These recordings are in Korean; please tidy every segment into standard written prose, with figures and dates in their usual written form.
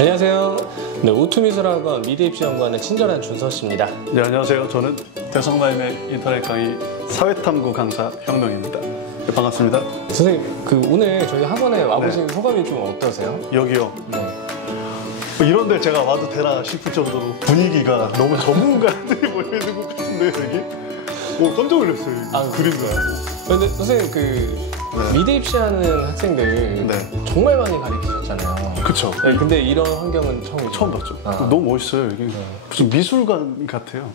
안녕하세요. 네, 우투미술학원 미대입시연구원의 친절한 준서 씨입니다. 네, 안녕하세요. 저는 대성마임의 인터넷 강의 사회탐구 강사 혁명입니다. 네, 반갑습니다. 선생님, 오늘 저희 학원에 와보신 소감이 좀 어떠세요? 여기요. 네. 이런 데 제가 와도 되나 싶을 정도로 분위기가 너무 전문가들이 모여있는 것 같은데 여기? 깜짝 놀랐어요. 그림도 알고. 근데 선생님 미대 입시하는 학생들 정말 많이 가르치셨잖아요. 그쵸. 네, 근데 이런 환경은 처음 봤죠. 너무 멋있어요. 이게 무슨 미술관 같아요.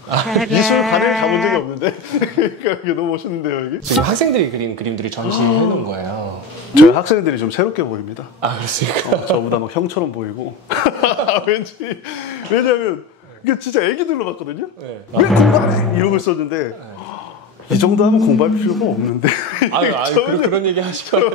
미술관을 가본 적이 없는데 그러니까 이게 너무 멋있는데요. 이게? 지금 학생들이 그린 그림들이 전시해 놓은 거예요. 저희 학생들이 좀 새롭게 보입니다. 아, 그렇습니까? 저보다 막 형처럼 보이고 왜냐면 이게 진짜 애기들로 봤거든요. 네. 왜 공부하네? 이러고 있었는데 이 정도 하면 공부할 필요가 없는데. 그런 얘기 하시면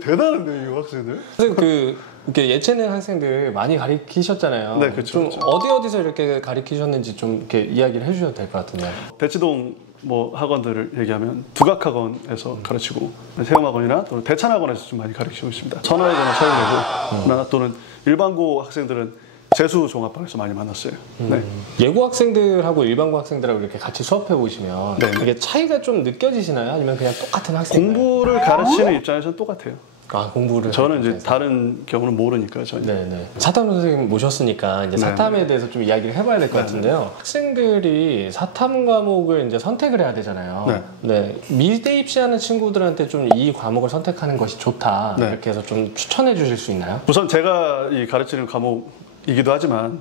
대단한데 이 학생들. 선생님 이렇게 예체능 학생들 많이 가르치셨잖아요. 네, 그렇죠. 좀 어디서 이렇게 가르치셨는지 좀 이렇게 이야기를 해주셔도 될 것 같은데. 대치동 학원들을 얘기하면 두각학원에서 가르치고 세움학원이나 또는 대찬학원에서 좀 많이 가르치고 있습니다. 천하이거나 서울예고나 또는 일반고 학생들은 재수종합반에서 많이 만났어요. 네. 예고 학생들하고 일반고 학생들하고 이렇게 같이 수업해 보시면 이게 차이가 좀 느껴지시나요? 아니면 그냥 똑같은 학생인가요? 공부를 가르치는 입장에서는 똑같아요. 공부를. 저는 이제 다른 경우는 모르니까 전혀. 네네. 사탐 선생님 모셨으니까 이제 사탐에 대해서 좀 이야기를 해봐야 될 것 같은데요. 학생들이 사탐 과목을 이제 선택을 해야 되잖아요. 네. 미대 입시하는 친구들한테 좀 이 과목을 선택하는 것이 좋다. 이렇게 해서 좀 추천해 주실 수 있나요? 우선 제가 이 가르치는 과목이기도 하지만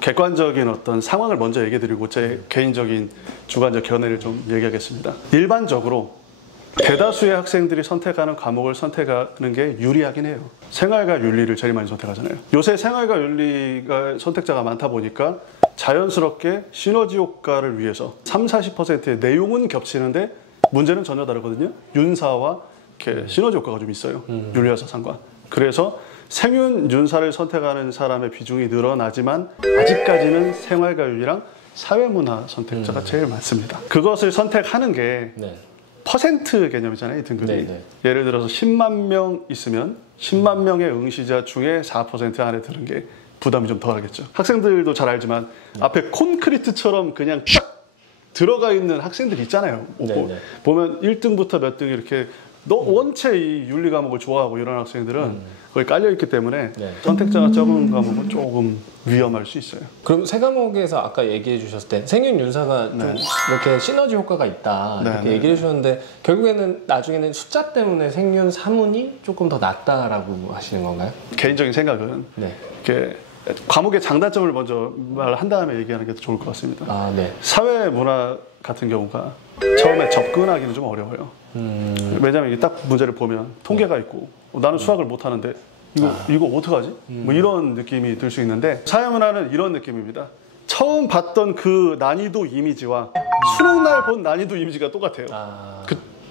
객관적인 어떤 상황을 먼저 얘기해드리고 제 개인적인 주관적 견해를 좀 얘기하겠습니다. 일반적으로 대다수의 학생들이 선택하는 과목을 선택하는 게 유리하긴 해요. 생활과 윤리를 제일 많이 선택하잖아요. 요새 생활과 윤리가 선택자가 많다 보니까 자연스럽게 시너지 효과를 위해서 30~40%의 내용은 겹치는데 문제는 전혀 다르거든요. 윤사와 이렇게 시너지 효과가 좀 있어요. 윤리와 사상과. 그래서 생윤, 윤사를 선택하는 사람의 비중이 늘어나지만 아직까지는 생활과 윤리랑 사회문화 선택자가 제일 많습니다. 그것을 선택하는 게 퍼센트 개념이잖아요, 이 등급이. 예를 들어서 10만 명 있으면 10만 명의 응시자 중에 4% 안에 드는 게 부담이 좀 덜하겠죠. 학생들도 잘 알지만 앞에 콘크리트처럼 그냥 딱 들어가 있는 학생들이 있잖아요. 보면 1등부터 몇 등 이렇게 원체 이 윤리 과목을 좋아하고 이런 학생들은 거기 깔려있기 때문에 선택자가 적은 과목은 조금 위험할 수 있어요. 그럼 세 과목에서 아까 얘기해 주셨을 때 생윤 윤사가 좀 이렇게 시너지 효과가 있다 이렇게 얘기해 주셨는데 결국에는 나중에는 숫자 때문에 생윤 사문이 조금 더 낫다라고 하시는 건가요? 개인적인 생각은 이렇게 과목의 장단점을 먼저 말한 다음에 얘기하는 게 더 좋을 것 같습니다. 사회 문화 같은 경우가 처음에 접근하기는 좀 어려워요. 왜냐하면 이게 딱 문제를 보면 통계가 있고 나는 수학을 못하는데 이거 어떡하지? 이런 느낌이 들 수 있는데 사회문화는 이런 느낌입니다. 처음 봤던 그 난이도 이미지와 수능날 본 난이도 이미지가 똑같아요.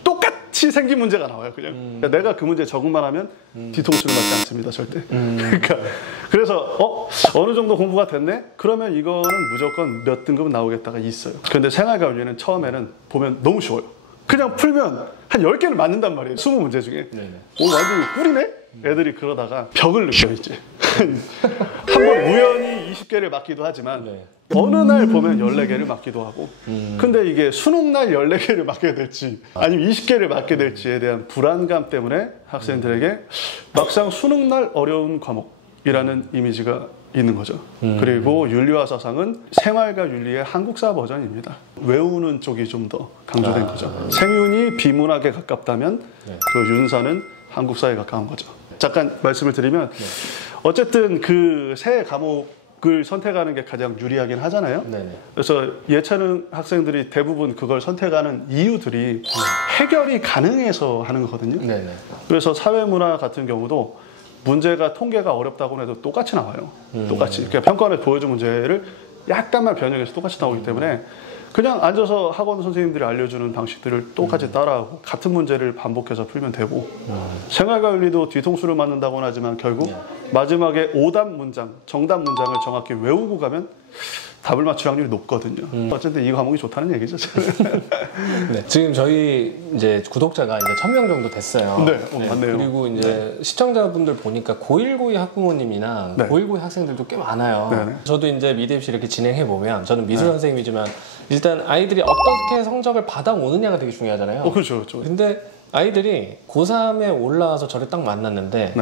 똑같이 생긴 문제가 나와요. 그냥 그러니까 내가 그 문제 적응만 하면 뒤통수를 맞지 않습니다. 절대. 그래서 어느 정도 공부가 됐네? 그러면 이거는 무조건 몇 등급은 나오겠다가 있어요. 그런데 생활과 윤리는 처음에는 보면 너무 쉬워요. 그냥 풀면 한 10개를 맞는단 말이에요. 20문제 중에. 완전히 꿀이네? 애들이 그러다가 벽을 느껴 이제. 한 번 우연히 20개를 맞기도 하지만 어느 날 보면 14개를 맞기도 하고 근데 이게 수능날 14개를 맞게 될지 아니면 20개를 맞게 될지에 대한 불안감 때문에 학생들에게 막상 수능날 어려운 과목이라는 이미지가 있는 거죠. 그리고 윤리와 사상은 생활과 윤리의 한국사 버전입니다. 외우는 쪽이 좀 더 강조된 거죠. 생윤이 비문학에 가깝다면 그 윤사는 한국사에 가까운 거죠. 잠깐 말씀을 드리면 어쨌든 그 세 과목을 선택하는 게 가장 유리하긴 하잖아요. 그래서 예체능 학생들이 대부분 그걸 선택하는 이유들이 해결이 가능해서 하는 거거든요. 그래서 사회문화 같은 경우도 문제가 통계가 어렵다고 해도 똑같이 나와요. 똑같이. 그러니까 평가원에 보여준 문제를 약간만 변형해서 똑같이 나오기 때문에 그냥 앉아서 학원 선생님들이 알려주는 방식들을 똑같이 따라하고 같은 문제를 반복해서 풀면 되고 생활과 윤리도 뒤통수를 맞는다고는 하지만 결국 마지막에 오답 문장, 정답 문장을 정확히 외우고 가면 답을 맞출 확률이 높거든요. 어쨌든 이 과목이 좋다는 얘기죠. 네, 지금 저희 이제 구독자가 이제 1000명 정도 됐어요. 네, 맞네요. 그리고 이제 시청자분들 보니까 고1, 고2 학부모님이나 고1, 고2 학생들도 꽤 많아요. 네네. 저도 이제 미대 입시 이렇게 진행해 보면 저는 미술 선생님이지만 일단 아이들이 어떻게 성적을 받아오느냐가 되게 중요하잖아요. 그렇죠, 그렇죠. 근데 아이들이 고3에 올라와서 저를 딱 만났는데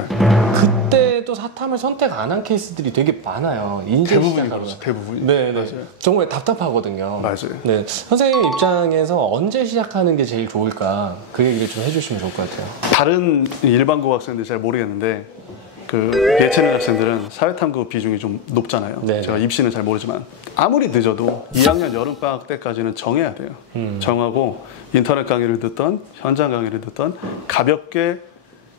그때도 사탐을 선택 안 한 케이스들이 되게 많아요. 대부분이 그렇죠. 대부분이. 네, 맞아요. 정말 답답하거든요. 맞아요. 네, 선생님 입장에서 언제 시작하는 게 제일 좋을까 그 얘기를 좀 해주시면 좋을 것 같아요. 다른 일반고 학생들 잘 모르겠는데 그 예체능 학생들은 사회탐구 비중이 좀 높잖아요. 네네. 제가 입시는 잘 모르지만 아무리 늦어도 2학년 여름방학 때까지는 정해야 돼요. 정하고 인터넷 강의를 듣던 현장 강의를 듣던 가볍게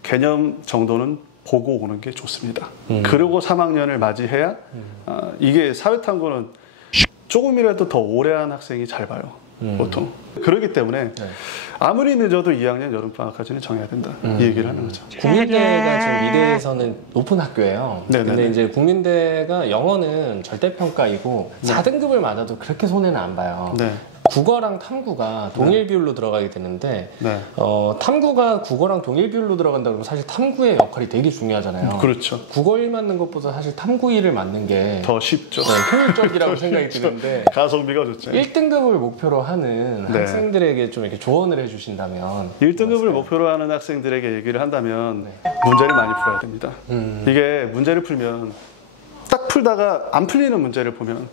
개념 정도는 보고 오는 게 좋습니다. 그리고 3학년을 맞이해야 이게 사회탐구는 조금이라도 더 오래 한 학생이 잘 봐요. 보통. 그렇기 때문에 아무리 늦어도 2학년 여름방학까지는 정해야 된다. 이 얘기를 하는 거죠. 국민대가 지금 미대에서는 높은 학교예요. 네네네. 근데 이제 국민대가 영어는 절대평가이고 4등급을 맞아도 그렇게 손해는 안 봐요. 네. 국어랑 탐구가 동일 비율로 들어가게 되는데 탐구가 국어랑 동일 비율로 들어간다 그러면 사실 탐구의 역할이 되게 중요하잖아요. 그렇죠. 국어 1 맞는 것보다 사실 탐구 1을 맞는 게 더 쉽죠. 효율적이라고 더 생각이 쉽죠. 드는데 가성비가 좋죠. 1등급을 목표로 하는 학생들에게 좀 이렇게 조언을 해주신다면 1등급을 목표로 하는 학생들에게 얘기를 한다면 문제를 많이 풀어야 됩니다. 이게 문제를 풀면 딱 풀다가 안 풀리는 문제를 보면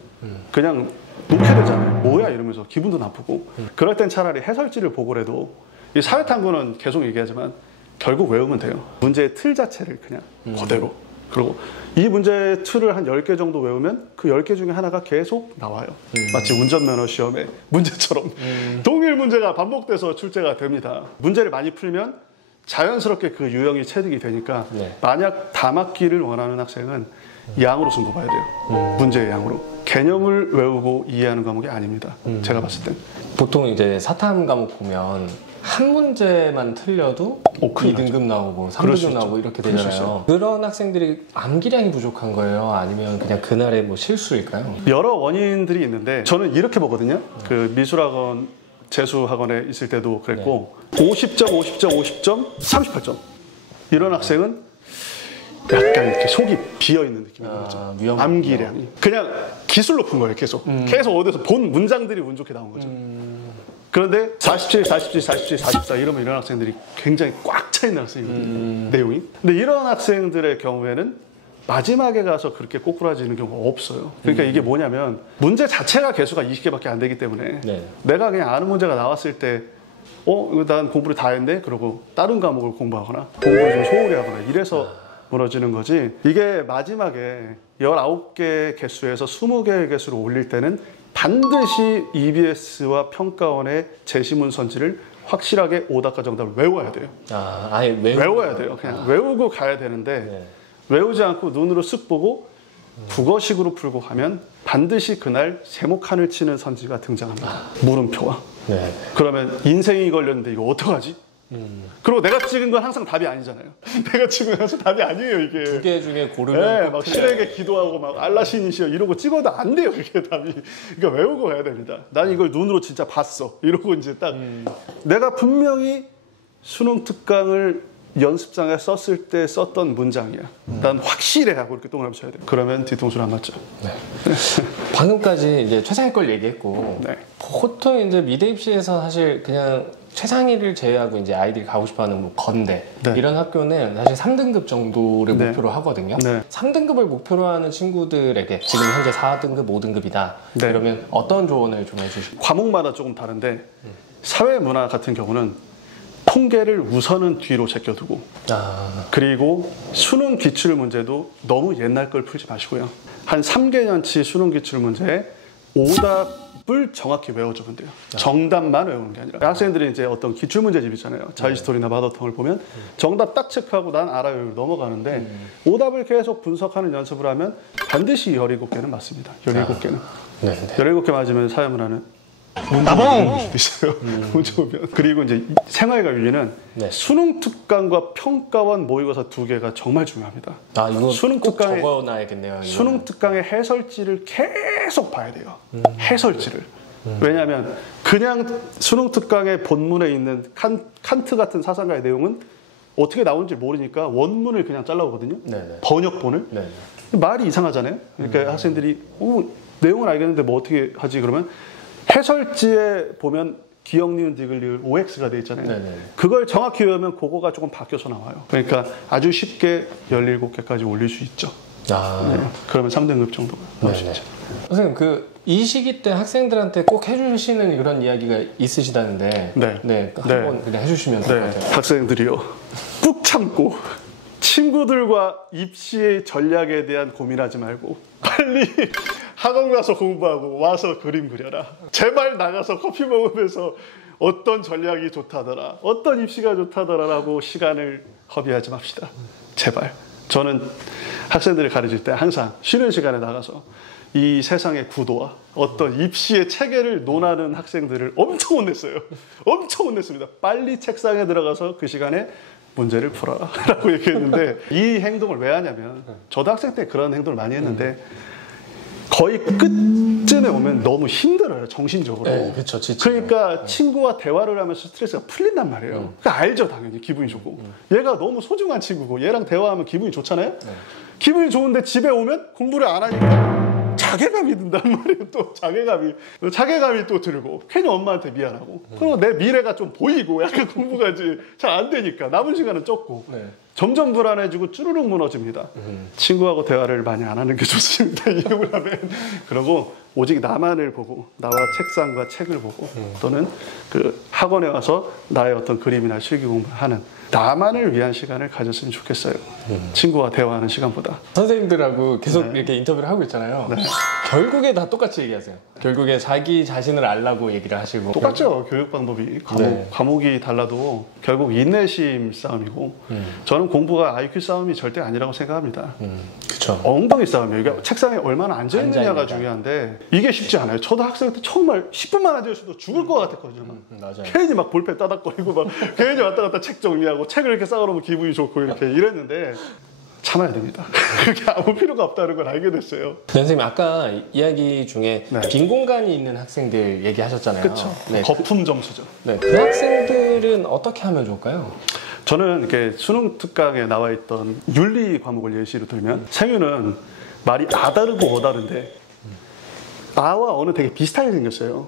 그냥 놓게 되잖아요. 뭐야 이러면서 기분도 나쁘고 그럴 땐 차라리 해설지를 보고라도 이 사회탐구는 계속 얘기하지만 결국 외우면 돼요. 문제의 틀 자체를 그냥 그대로. 그리고 이 문제의 틀을 한 10개 정도 외우면 그 10개 중에 하나가 계속 나와요. 마치 운전면허 시험의 문제처럼 동일 문제가 반복돼서 출제가 됩니다. 문제를 많이 풀면 자연스럽게 그 유형이 체득이 되니까 만약 다 맞기를 원하는 학생은 양으로 승부 봐야 돼요. 문제의 양으로. 개념을 외우고 이해하는 과목이 아닙니다. 제가 봤을 땐. 보통 이제 사탐 과목 보면 한 문제만 틀려도 2등급 나오고 3등급 나오고 이렇게 되잖아요. 그런 학생들이 암기량이 부족한 거예요? 아니면 그냥 그날의 뭐 실수일까요? 여러 원인들이 있는데 저는 이렇게 보거든요. 그 미술학원, 재수학원에 있을 때도 그랬고 50점, 50점, 50점, 38점 이런 학생은 약간 이렇게 속이 비어있는 느낌인 거죠. 암기량이. 그냥 기술로 푼 거예요, 계속. 계속 어디서 본 문장들이 운 좋게 나온 거죠. 그런데 47, 47, 47, 44 이러면 이런 학생들이 굉장히 꽉 차 있는 학생이거든요. 내용이. 근데 이런 학생들의 경우에는 마지막에 가서 그렇게 꼬꾸라지는 경우가 없어요. 그러니까 이게 뭐냐면 문제 자체가 개수가 20개밖에 안 되기 때문에 내가 그냥 아는 문제가 나왔을 때 이거 난 공부를 다 했네? 그러고 다른 과목을 공부하거나 공부를 좀 소홀히 하거나 이래서 무너지는 거지. 이게 마지막에 19개 개수에서 20개의 개수를 올릴 때는 반드시 EBS와 평가원의 제시문 선지를 확실하게 오답과 정답을 외워야 돼요. 아예 외워야 돼요. 그냥 외우고 가야 되는데 외우지 않고 눈으로 쓱 보고 국어식으로 풀고 가면 반드시 그날 세모칸을 치는 선지가 등장합니다. 물음표와. 그러면 인생이 걸렸는데 이거 어떡하지? 그리고 내가 찍은 건 항상 답이 아니잖아요. 내가 찍은 건 항상 답이 아니에요, 이게. 2개 중에 고르면 막 신에게 기도하고 막 알라신이시여 이러고 찍어도 안 돼요, 이게 답이. 그러니까 외우고 가야 됩니다. 난 이걸 눈으로 진짜 봤어. 이러고 이제 딱 내가 분명히 수능 특강을 연습장에 썼을 때 썼던 문장이야. 난 확실해 하고 이렇게 동그라미 쳐야 돼. 그러면 뒤통수를 안 맞죠. 방금까지 이제 최상위 걸 얘기했고 보통 이제 미대 입시에서 사실 그냥 최상위를 제외하고 이제 아이들이 가고 싶어하는 뭐 건대 이런 학교는 사실 3등급 정도를 목표로 하거든요. 3등급을 목표로 하는 친구들에게 지금 현재 4등급, 5등급이다. 그러면 어떤 조언을 좀 해주실까요? 과목마다 조금 다른데 사회문화 같은 경우는 통계를 우선은 뒤로 제껴두고 그리고 수능 기출 문제도 너무 옛날 걸 풀지 마시고요. 한 3개년치 수능 기출 문제에 오답을 정확히 외워주면 돼요. 정답만 외우는 게 아니라. 학생들이 이제 어떤 기출 문제집 있잖아요. 자이스토리나 마더텅을 보면 정답 딱 체크하고 난 알아요 넘어가는데 오답을 계속 분석하는 연습을 하면 반드시 17개는 맞습니다. 17개는. 17개 맞으면 사회문화는 나봉 있어요. 운 좋으면. 그리고 이제 생활과 윤리는 네. 수능 특강과 평가원 모의고사 두 개가 정말 중요합니다. 아 이거 수능 특강에 적어놔야겠네요. 수능 특강의 해설지를 계속 봐야 돼요. 해설지를. 왜냐하면 그냥 수능 특강의 본문에 있는 칸트 같은 사상가의 내용은 어떻게 나오는지 모르니까 원문을 그냥 잘라오거든요. 네네. 번역본을. 네네. 말이 이상하잖아요. 그러니까 학생들이 내용은 알겠는데 뭐 어떻게 하지 그러면 해설지에 보면 기역, 니은, 디귿, 리을, OX가 돼 있잖아요. 네네. 그걸 정확히 외우면 그거가 조금 바뀌어서 나와요. 그러니까 아주 쉽게 17개까지 올릴 수 있죠. 아. 네. 그러면 3등급 정도가 나올 수 있죠. 선생님 이 시기 때 학생들한테 꼭 해주시는 그런 이야기가 있으시다는데 네, 한번 그냥 해주시면 될 것 같아요. 학생들이요 꾹 참고 친구들과 입시의 전략에 대한 고민하지 말고 빨리 학원 가서 공부하고 와서 그림 그려라. 제발 나가서 커피 먹으면서 어떤 전략이 좋다더라, 어떤 입시가 좋다더라라고 시간을 허비하지 맙시다. 제발. 저는 학생들을 가르칠 때 항상 쉬는 시간에 나가서 이 세상의 구도와 어떤 입시의 체계를 논하는 학생들을 엄청 혼냈어요. 엄청 혼냈습니다. 빨리 책상에 들어가서 그 시간에 문제를 풀어라 라고 얘기했는데 이 행동을 왜 하냐면 저도 학생 때 그런 행동을 많이 했는데 거의 끝쯤에 오면 너무 힘들어요. 정신적으로. 네, 그쵸, 그러니까 친구와 대화를 하면서 스트레스가 풀린단 말이에요. 그러니까 알죠, 당연히 기분이 좋고. 얘가 너무 소중한 친구고 얘랑 대화하면 기분이 좋잖아요. 기분이 좋은데 집에 오면 공부를 안 하니까 자괴감이 든단 말이에요. 또 자괴감이 또 들고 괜히 엄마한테 미안하고 그리고 내 미래가 좀 보이고 약간 공부가 이제 잘 안 되니까 남은 시간은 적고 점점 불안해지고 쭈르륵 무너집니다. 친구하고 대화를 많이 안 하는 게 좋습니다. 이걸 하면. 그러고 오직 나만을 보고 나와 책상과 책을 보고 또는 그 학원에 와서 나의 어떤 그림이나 실기 공부를 하는 나만을 위한 시간을 가졌으면 좋겠어요. 친구와 대화하는 시간보다. 선생님들하고 계속 이렇게 인터뷰를 하고 있잖아요. 결국에 다 똑같이 얘기하세요. 결국에 자기 자신을 알라고 얘기를 하시고. 똑같죠. 교육 방법이. 과목이 달라도 결국 인내심 싸움이고 저는 공부가 IQ 싸움이 절대 아니라고 생각합니다. 그쵸. 엉덩이 싸움이에요. 그러니까 책상에 얼마나 앉아있느냐가 중요한데 이게 쉽지 않아요. 저도 학생 때 정말 10분만 앉아있어도 죽을 것 같았거든요. 맞아요. 괜히 막 볼펜 따닥거리고 막 괜히 왔다 갔다 책 정리하고 책을 이렇게 쌓아놓으면 기분이 좋고 이렇게 이랬는데 참아야 됩니다. 그게 아무 필요가 없다는 걸 알게 됐어요. 선생님 아까 이야기 중에 빈 공간이 있는 학생들 얘기하셨잖아요. 그렇죠. 거품 점수죠. 그 학생들은 어떻게 하면 좋을까요? 저는 이렇게 수능 특강에 나와 있던 윤리 과목을 예시로 들면 생유는 말이 아다르고 어다른데 나와 어는 되게 비슷하게 생겼어요.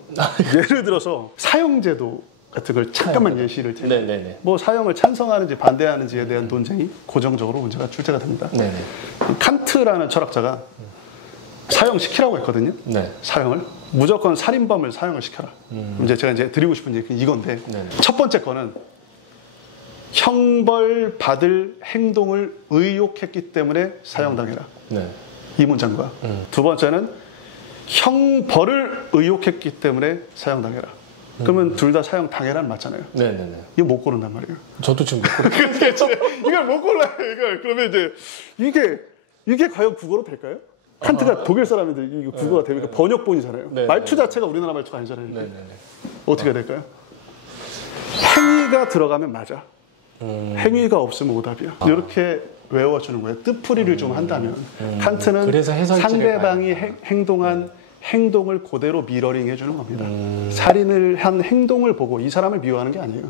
예를 들어서 사형제도 같은 걸 잠깐만 예시를 드리면 뭐 사형을 찬성하는지 반대하는지에 대한 논쟁이 고정적으로 문제가 출제가 됩니다. 칸트라는 철학자가 사형시키라고 했거든요. 사형을 무조건 살인범을 사형을 시켜라. 이제 제가 드리고 싶은 얘기는 이건데 첫 번째 거는 형벌 받을 행동을 의욕했기 때문에 사형당해라. 이 문장과 두 번째는 형벌을 의욕했기 때문에 사형당해라. 그러면 둘 다 사형 당해라는 맞잖아요. 이거 못 고른단 말이에요. 저도 지금 못 고르겠어요. 이걸 못 골라요. 이걸. 그러면 이제 이게 과연 국어로 될까요? 칸트가 독일 사람인데 이게 국어가 됩니까? 번역본이잖아요. 말투 자체가 우리나라 말투가 아니잖아요. 어떻게 될까요? 행위가 들어가면 맞아. 행위가 없으면 오답이야. 이렇게 외워주는 거예요. 뜻풀이를 좀 한다면. 칸트는 상대방이 행동한 행동을 그대로 미러링 해주는 겁니다. 살인을 한 행동을 보고 이 사람을 미워하는 게 아니에요.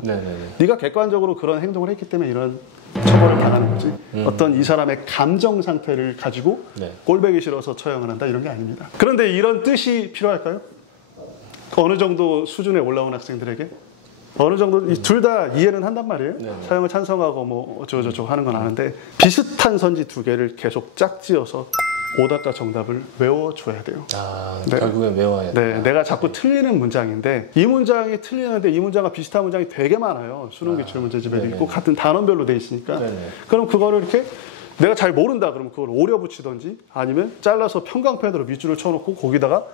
네가 객관적으로 그런 행동을 했기 때문에 이런 처벌을 당하는 거지. 어떤 이 사람의 감정 상태를 가지고 꼴보기 싫어서 처형을 한다 이런 게 아닙니다. 그런데 이런 뜻이 필요할까요? 어느 정도 수준에 올라온 학생들에게 어느 정도 둘 다 이해는 한단 말이에요. 사형을 찬성하고 뭐 어쩌고저쩌고 하는 건 아는데 비슷한 선지 두 개를 계속 짝지어서 오답과 정답을 외워줘야 돼요. 결국엔 외워야 돼요. 내가 자꾸 틀리는 문장인데 이 문장이 틀리는데 이 문장과 비슷한 문장이 되게 많아요. 수능 기출 문제집에도 있고 같은 단원별로 돼 있으니까. 그럼 그거를 이렇게 내가 잘 모른다 그러면 그걸 오려 붙이던지 아니면 잘라서 평강펜으로 밑줄을 쳐놓고 거기다가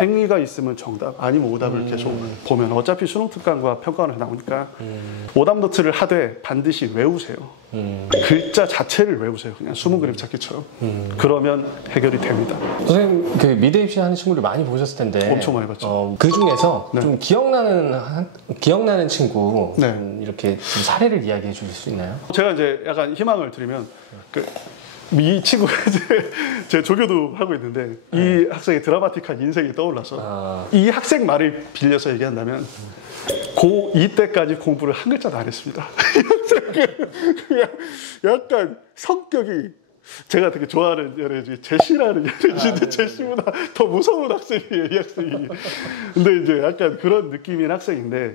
행위가 있으면 정답 아니면 오답을 계속 보면 어차피 수능 특강과 평가원에 나오니까 오답 노트를 하되 반드시 외우세요. 글자 자체를 외우세요. 그냥 숨은 그림 찾기처럼. 그러면 해결이 됩니다. 선생님 그 미대 입시하는 친구를 많이 보셨을 텐데 엄청 많이 봤죠. 그 중에서 좀 기억나는 친구 이렇게 좀 사례를 이야기해 주실 수 있나요? 제가 이제 약간 희망을 드리면 이 친구가 이제 제 조교도 하고 있는데 이 학생의 드라마틱한 인생이 떠올라서 이 학생 말을 빌려서 얘기한다면 고2 때까지 공부를 한 글자도 안 했습니다. 그냥 약간 성격이 제가 되게 좋아하는 연애 중에 제시라는 연애인데 제시보다 더 무서운 학생이에요, 이 학생이. 근데 이제 약간 그런 느낌인 학생인데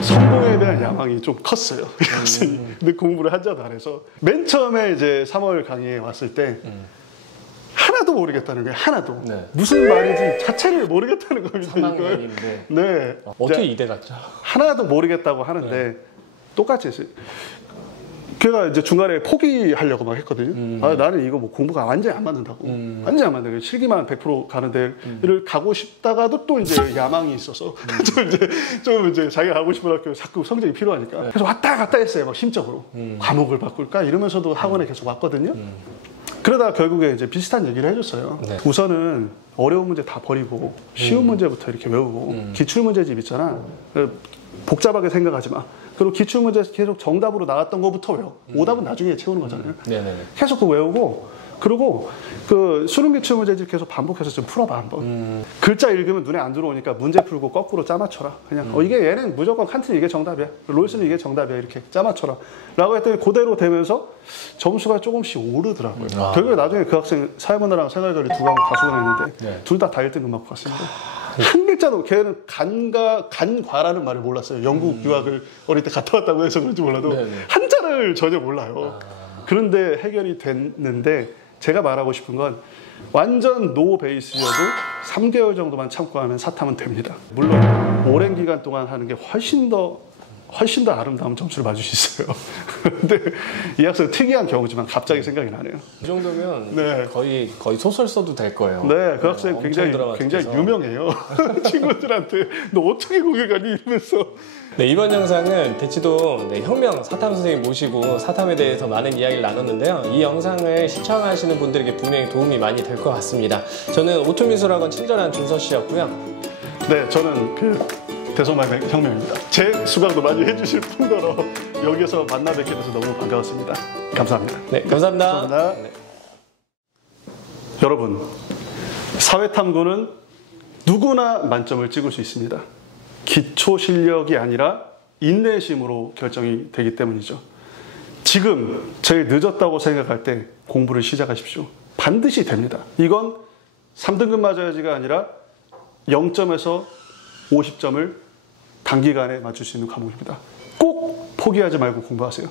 성공에 대한 야망이 좀 컸어요, 이 학생이. 근데 공부를 한 자도 안 해서 맨 처음에 이제 3월 강의에 왔을 때 하나도 모르겠다는 거예요. 하나도. 무슨 말인지 자체를 모르겠다는 겁니다. 3학년인데. 네. 어떻게 이대 갔죠? 하나도 모르겠다고 하는데 똑같이 했어요. 걔가 이제 중간에 포기하려고 막 했거든요. 아, 나는 이거 뭐 공부가 완전히 안 맞는다고. 완전히 안 맞는다고. 실기만 100% 가는 데를 가고 싶다가도 또 이제 야망이 있어서 좀 이제 자기가 가고 싶은 학교 자꾸 성적이 필요하니까 계속 왔다 갔다 했어요. 막 심적으로. 과목을 바꿀까? 이러면서도 학원에 계속 왔거든요. 그러다가 결국에 이제 비슷한 얘기를 해줬어요. 우선은 어려운 문제 다 버리고 쉬운 문제부터 이렇게 외우고 기출문제집 있잖아. 복잡하게 생각하지 마. 그리고 기출문제에서 계속 정답으로 나왔던 것부터 외워. 오답은 나중에 채우는 거잖아요. 계속 그거 외우고 그리고 그 수능 기출문제집 계속 반복해서 좀 풀어봐 한번. 글자 읽으면 눈에 안 들어오니까 문제 풀고 거꾸로 짜맞춰라. 그냥 이게 얘는 무조건 칸트는 이게 정답이야. 롤스는 이게 정답이야. 이렇게 짜맞춰라. 라고 했더니 그대로 되면서 점수가 조금씩 오르더라고요. 결국에 나중에 그 학생 사회문화랑 생활교류 두 과목 다 수강했는데 둘 다 1등급 맞고 갔습니다. 한 글자도 걔는 간과라는 말을 몰랐어요. 영국 유학을 어릴 때 갔다 왔다고 해서 그런지 몰라도 한자를 전혀 몰라요. 그런데 해결이 됐는데 제가 말하고 싶은 건 완전 노 베이스여도 3개월 정도만 참고 하면 사탐은 됩니다. 물론 오랜 기간 동안 하는 게 훨씬 더 아름다운 점수를 맞을 수 있어요. 근데 이 학생 특이한 경우지만 갑자기 생각이 나네요. 이 정도면 거의 소설 써도 될 거예요. 네, 그 학생 굉장히 유명해요. 친구들한테 너 어떻게 거기 가니 이러면서. 네, 이번 영상은 대치동 혁명 사탐 선생님 모시고 사탐에 대해서 많은 이야기를 나눴는데요. 이 영상을 시청하시는 분들에게 분명히 도움이 많이 될 것 같습니다. 저는 오토미술학원 친절한 준서 씨였고요. 네, 저는 대성말 혁명입니다. 제 수강도 많이 해주실 뿐더러 여기서 만나 뵙게 돼서 너무 반가웠습니다. 감사합니다. 네, 감사합니다. 감사합니다. 네. 여러분, 사회탐구는 누구나 만점을 찍을 수 있습니다. 기초 실력이 아니라 인내심으로 결정이 되기 때문이죠. 지금 제일 늦었다고 생각할 때 공부를 시작하십시오. 반드시 됩니다. 이건 3등급 맞아야지가 아니라 0점에서 50점을 단기간에 맞출 수 있는 과목입니다. 꼭 포기하지 말고 공부하세요.